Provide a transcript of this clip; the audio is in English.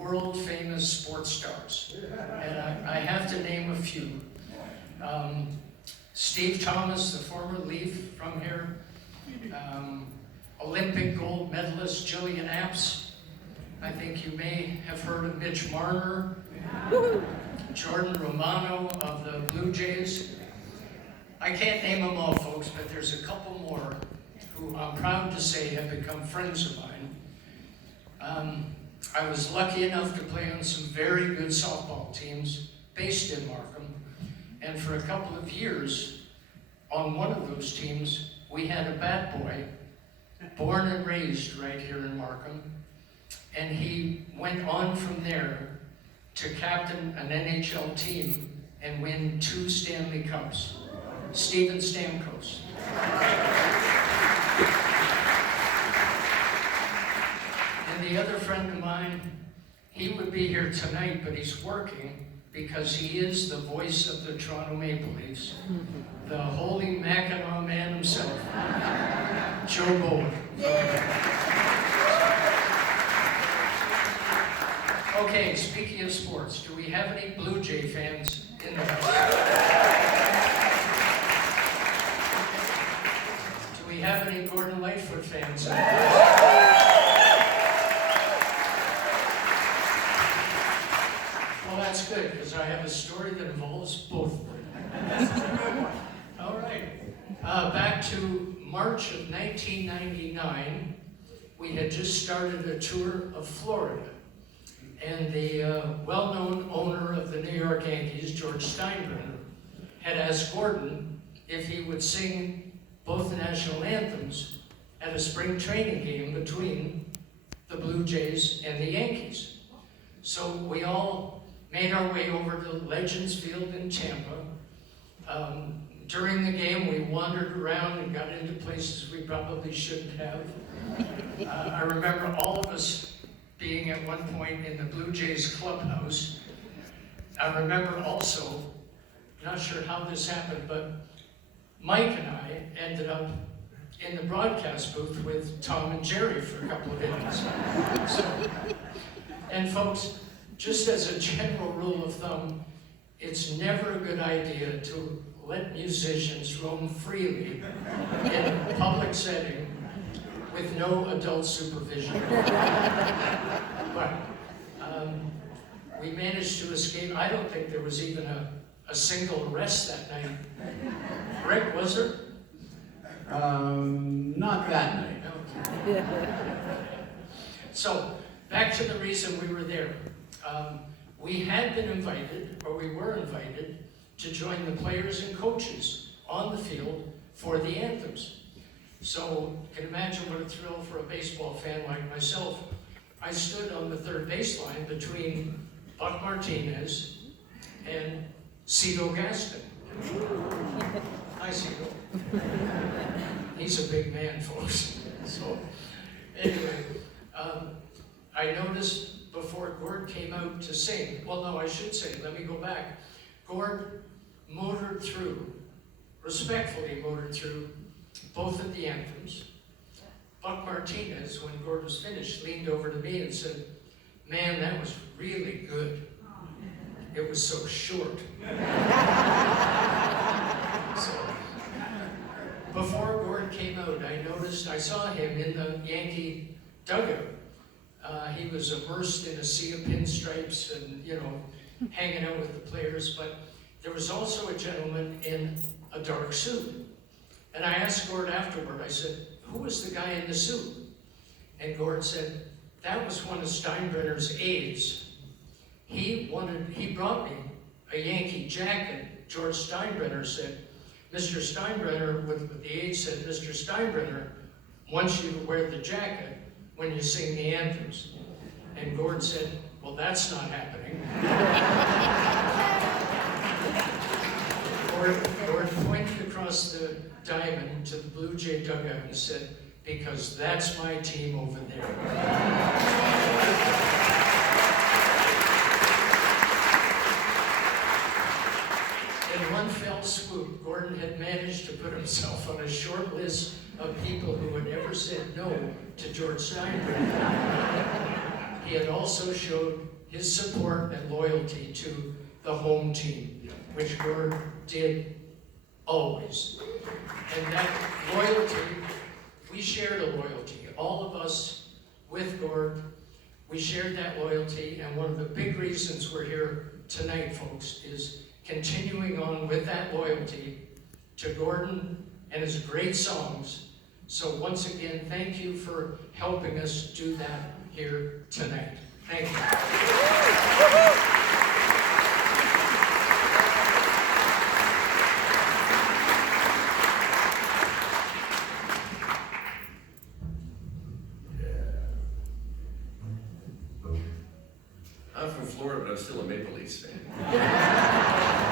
world-famous sports stars. And I have to name a few. Steve Thomas, the former Leaf from here. Olympic gold medalist Jillian Apps. I think you may have heard of Mitch Marner. Jordan Romano of the Blue Jays. I can't name them all, folks, but there's a couple more who I'm proud to say have become friends of mine. I was lucky enough to play on some very good softball teams based in Markham. And for a couple of years, on one of those teams, we had a bat boy, born and raised right here in Markham. And he went on from there to captain an NHL team and win 2 Stanley Cups. Steven Stamkos. And the other friend of mine, he would be here tonight, but he's working because he is the voice of the Toronto Maple Leafs, the holy Mackinac man himself, Joe Bowen. Okay, speaking of sports, do we have any Blue Jay fans in the house? Do we have any Gordon Lightfoot fans in the house? Well, that's good, because I have a story that involves both of them. All right. Back to March of 1999, we had just started a tour of Florida. And the well-known owner of the New York Yankees, George Steinbrenner, had asked Gordon if he would sing both the national anthems at a spring training game between the Blue Jays and the Yankees. So we all made our way over to Legends Field in Tampa. During the game, we wandered around and got into places we probably shouldn't have. I remember all of us being at one point in the Blue Jays clubhouse. I remember also, not sure how this happened, but Mike and I ended up in the broadcast booth with Tom and Jerry for a couple of minutes. And folks, just as a general rule of thumb, it's never a good idea to let musicians roam freely in a public setting with no adult supervision. But we managed to escape. I don't think there was even a single arrest that night. Rick, was there? Not that night. No. So, back to the reason we were there. We had been invited, or we were invited, to join the players and coaches on the field for the anthems. So, you can imagine what a thrill for a baseball fan like myself. I stood on the third baseline between Buck Martinez and Cito Gaston. Hi, Cito. He's a big man, folks. So, anyway, I noticed before Gord came out to sing, well, no, I should say, let me go back. Gord motored through, respectfully motored through, both of the anthems. Buck Martinez, when Gord was finished, leaned over to me and said, "Man, that was really good. It was so short." So, before Gord came out, I saw him in the Yankee dugout. He was immersed in a sea of pinstripes and, hanging out with the players, but there was also a gentleman in a dark suit. And I asked Gord afterward, I said, "Who was the guy in the suit?" And Gord said, "That was one of Steinbrenner's aides. He brought me a Yankee jacket." George Steinbrenner said, "Mr. Steinbrenner," with the aide said, "Mr. Steinbrenner wants you to wear the jacket when you sing the anthems." And Gord said, "Well, that's not happening." Gord pointed across the diamond to the Blue Jay dugout and said, "Because that's my team over there." In one fell swoop, Gordon had managed to put himself on a short list of people who had ever said no to George Steinbrenner. he had also showed his support and loyalty to the home team, which Gord did always. And that loyalty, we shared a loyalty. All of us with Gord, we shared that loyalty, and one of the big reasons we're here tonight, folks, is continuing on with that loyalty to Gordon and his great songs. So once again, thank you for helping us do that here tonight. Thank you. I'm from Florida, but I'm still a Maple Leafs fan.